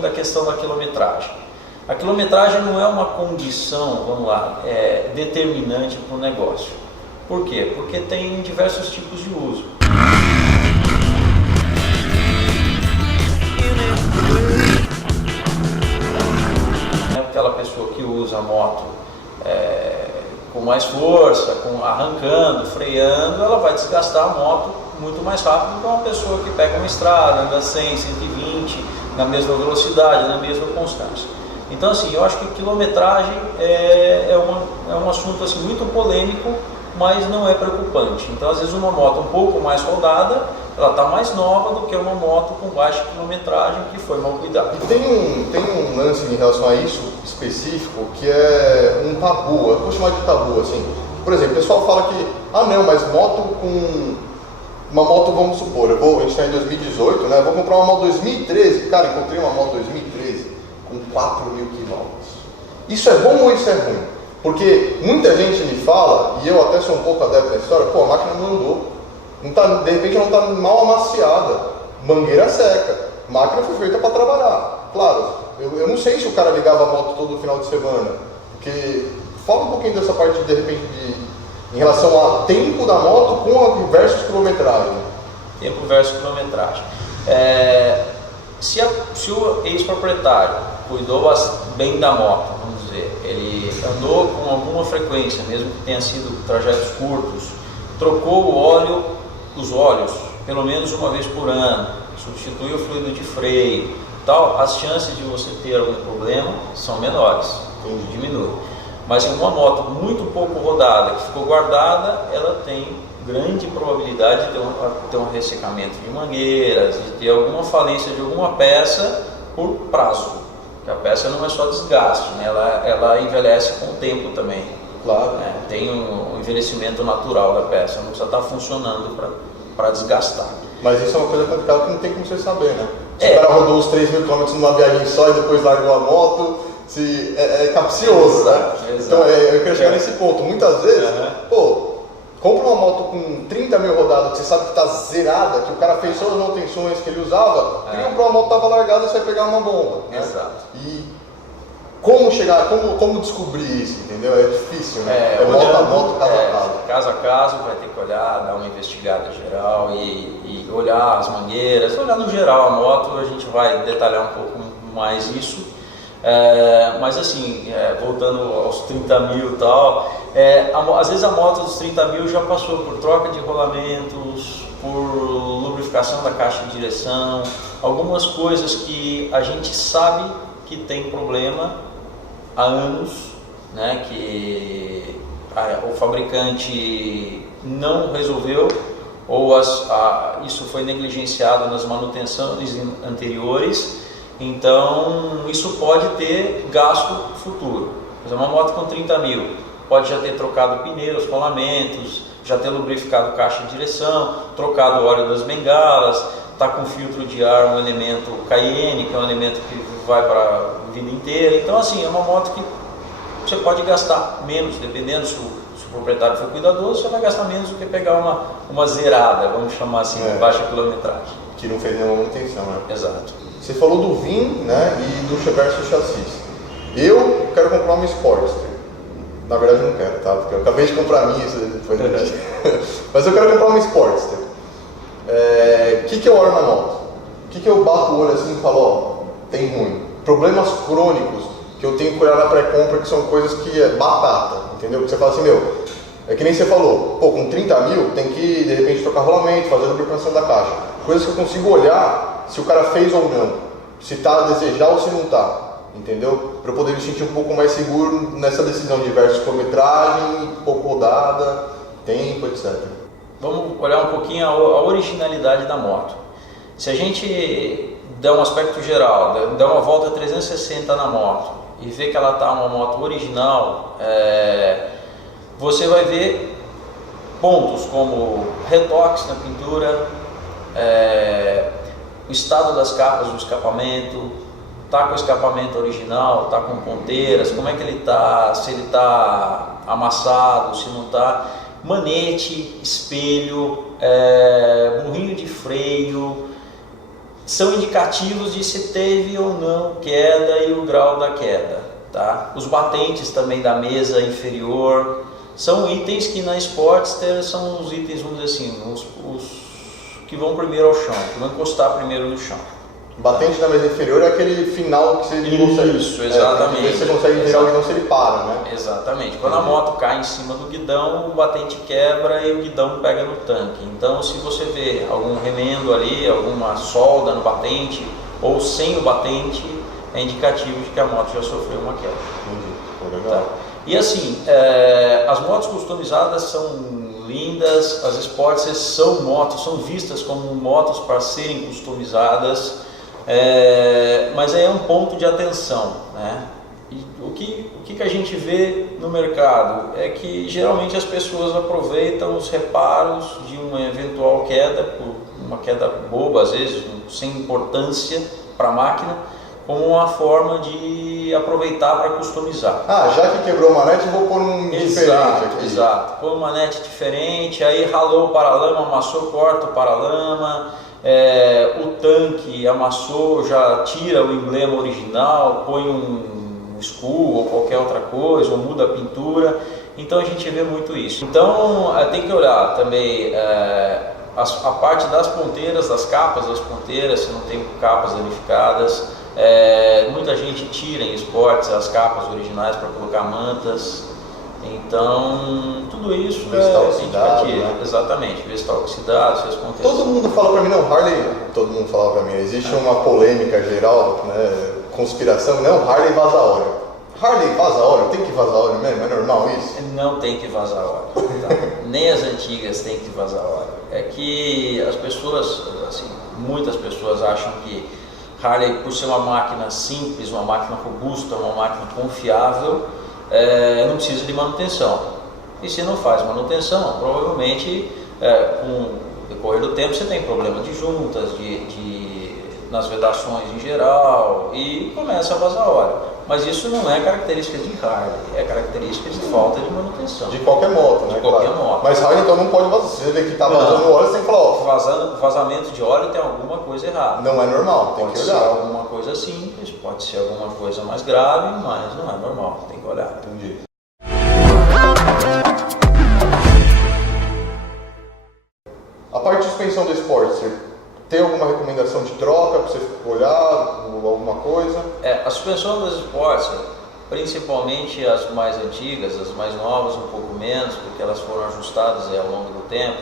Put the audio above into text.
pouquinho da questão da quilometragem. A quilometragem não é uma condição, vamos lá, determinante para o negócio. Por quê? Porque tem diversos tipos de uso. Aquela pessoa que usa a moto com mais força, arrancando, freando, ela vai desgastar a moto muito mais rápido do que uma pessoa que pega uma estrada, anda 100, 120, na mesma velocidade, na mesma constância. Então, assim, eu acho que quilometragem é um assunto assim, muito polêmico, mas não é preocupante. Então, às vezes, uma moto um pouco mais rodada, ela está mais nova do que uma moto com baixa quilometragem que foi mal cuidada. E tem um lance em relação a isso específico que é um tabu, eu vou chamar de tabu, assim. Por exemplo, o pessoal fala que, não, mas uma moto, vamos supor, a gente está em 2018, né? Vou comprar uma moto 2013, cara, encontrei uma moto 2013 com 4.000 quilômetros. Isso é bom ou isso é ruim? Porque muita gente me fala, e eu até sou um pouco adepto da história, a máquina não andou. De repente não está mal amaciada, mangueira seca, máquina foi feita para trabalhar. Claro, eu não sei se o cara ligava a moto todo final de semana, porque fala um pouquinho dessa parte de repente em relação ao tempo da moto versus quilometragem. Tempo versus quilometragem. Se o ex-proprietário cuidou bem da moto, vamos dizer, ele andou com alguma frequência, mesmo que tenha sido trajetos curtos, trocou os óleos pelo menos uma vez por ano, substituiu o fluido de freio, as chances de você ter algum problema são menores, diminui. Mas em uma moto muito pouco rodada, que ficou guardada, ela tem grande probabilidade de ter um ressecamento de mangueiras, de ter alguma falência de alguma peça por prazo. Porque a peça não é só desgaste, né? Ela envelhece com o tempo também. Claro. Né? Tem um envelhecimento natural da peça, não precisa estar funcionando para desgastar. Mas isso é uma coisa complicada que não tem como você saber, né? Se o cara rodou os 3.000 km numa viagem só e depois largou a moto, é capcioso, né? Então eu quero chegar nesse ponto. Muitas vezes, compra uma moto com 30.000 rodadas que você sabe que está zerada, que o cara fez todas as manutenções que ele usava, queria comprar uma moto que estava largada e você vai pegar uma bomba. Né? Exato. E como descobrir isso, entendeu? É difícil, né? Moto a moto, caso a caso, vai ter que olhar, dar uma investigada geral e olhar as mangueiras, olhar no geral a moto, a gente vai detalhar um pouco mais isso. Mas assim, voltando aos 30.000 e tal, às vezes a moto dos 30.000 já passou por troca de rolamentos, por lubrificação da caixa de direção, algumas coisas que a gente sabe que tem problema há anos, né, que o fabricante não resolveu ou isso foi negligenciado nas manutenções anteriores. Então, isso pode ter gasto futuro. Por exemplo, uma moto com 30.000 pode já ter trocado pneus, rolamentos, já ter lubrificado caixa de direção, trocado o óleo das bengalas, está com filtro de ar, um elemento Cayenne, que é um elemento que vai para a vida inteira. Então, assim, é uma moto que você pode gastar menos, dependendo se o proprietário for cuidadoso, você vai gastar menos do que pegar uma zerada, vamos chamar assim, de baixa quilometragem. Que não fez nenhuma manutenção, né? Exato. Você falou do VIN, né, e do versus chassis. Eu quero comprar uma Sportster. Na verdade, eu não quero, tá? Porque eu acabei de comprar a minha, mas eu quero comprar uma Sportster. O que eu olho na moto? O que eu bato o olho assim e falo, tem ruim? Problemas crônicos que eu tenho que olhar na pré-compra, que são coisas que é batata, entendeu? Que você fala assim, é que nem você falou, com 30.000 tem que, de repente, trocar rolamento, fazer a lubrificação da caixa. Coisas que eu consigo olhar se o cara fez ou não, se está a desejar ou se não está, entendeu? Para eu poder me sentir um pouco mais seguro nessa decisão de versus quilometragem, pouco rodada, tempo, etc. Vamos olhar um pouquinho a originalidade da moto. Se a gente der um aspecto geral, der uma volta 360 na moto e ver que ela está uma moto original, você vai ver pontos como retoques na pintura, o estado das capas do escapamento, está com o escapamento original, está com ponteiras, como é que ele está, se ele está amassado, se não está, manete, espelho, burrinho de freio, são indicativos de se teve ou não queda e o grau da queda. Tá? Os batentes também da mesa inferior são itens que na Sportster são os itens, vamos dizer assim, os que vão primeiro ao chão, que vão encostar primeiro no chão. Batente da mesa inferior é aquele final que você consegue. Isso, exatamente. Você consegue virar o guidão se ele para, né? Exatamente. Quando a moto cai em cima do guidão, o batente quebra e o guidão pega no tanque. Então, se você vê algum remendo ali, alguma solda no batente ou sem o batente, é indicativo de que a moto já sofreu uma queda. Entendi. Legal. Tá? E assim, as motos customizadas são lindas, as Sportsters são motos, são vistas como motos para serem customizadas. Mas é um ponto de atenção, né? E o que a gente vê no mercado é que geralmente as pessoas aproveitam os reparos de uma eventual queda, por uma queda boba às vezes, sem importância para a máquina, como uma forma de aproveitar para customizar. Já que quebrou uma manete, vou pôr um diferente aqui. Exato, põe uma manete diferente, aí ralou o paralama, amassou, corta o paralama. O tanque amassou, já tira o emblema original, põe um escudo ou qualquer outra coisa, ou muda a pintura. Então a gente vê muito isso. Então tem que olhar também a parte das ponteiras, das capas das ponteiras, se não tem capas danificadas. Muita gente tira em esportes as capas originais para colocar mantas. Então, tudo isso ver se está oxidado, né? Exatamente, ver se está oxidado, se as ponteiras... Todo mundo fala para mim, não, Harley, todo mundo fala para mim, existe uma polêmica geral, né, conspiração, não, Harley vaza óleo. Harley vaza óleo? Tem que vazar óleo mesmo? É normal isso? Não tem que vazar óleo, tá? Nem as antigas tem que vazar óleo. É que as pessoas, assim, muitas pessoas acham que Harley, por ser uma máquina simples, uma máquina robusta, uma máquina confiável, não precisa de manutenção. E se não faz manutenção, provavelmente com o decorrer do tempo você tem problema de juntas, nas vedações em geral e começa a vazar óleo. Mas isso não é característica de Harley, é característica de falta de manutenção. De qualquer moto, né? De qualquer moto. Mas Harley então não pode vazar. Se você vê que está vazando óleo, você tem que falar, vazamento de óleo tem alguma coisa errada. Não é normal, tem pode que olhar. Pode ser alguma coisa simples, pode ser alguma coisa mais grave, mas não é normal, tem que olhar. Entendi. A parte de suspensão do Sportster, tem alguma recomendação de troca para você olhar, alguma coisa? A suspensão das Sportster, principalmente as mais antigas, as mais novas um pouco menos, porque elas foram ajustadas ao longo do tempo,